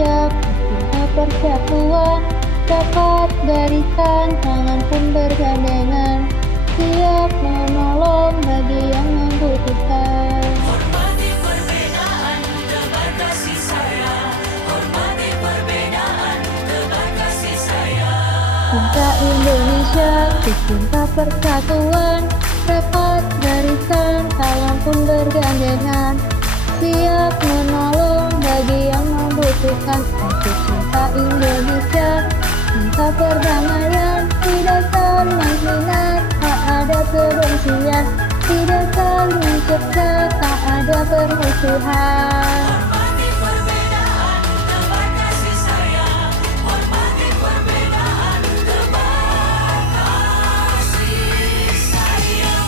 Indonesia, cinta persatuan, dapat barisan, tangan pun bergandengan, siap menolong bagi yang membutuhkan. Hormati perbedaan, tebar kasih sayang. Hormati perbedaan, tebar kasih sayang. Cinta Indonesia, cinta persatuan, dapat barisan, tangan pun bergandengan, siap menolong bagi yang membutuhkan. Untuk cinta Indonesia, cinta perdamaian, tidak saling menghina, tak ada kebencian, tidak saling mencegah, tak ada permusuhan. Hormati perbedaan, tebar kasih sayang. Hormati perbedaan, tebar kasih sayang.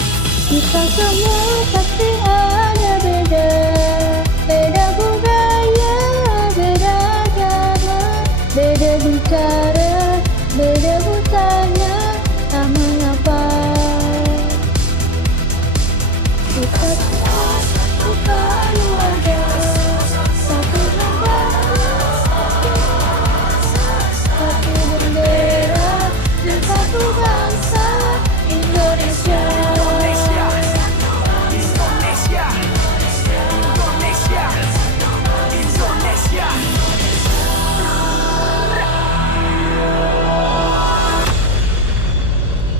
Kita semua pasti ada beda, beda budaya, beda agama, beda bicara, beda busana, tak mengapa. Kita semua satu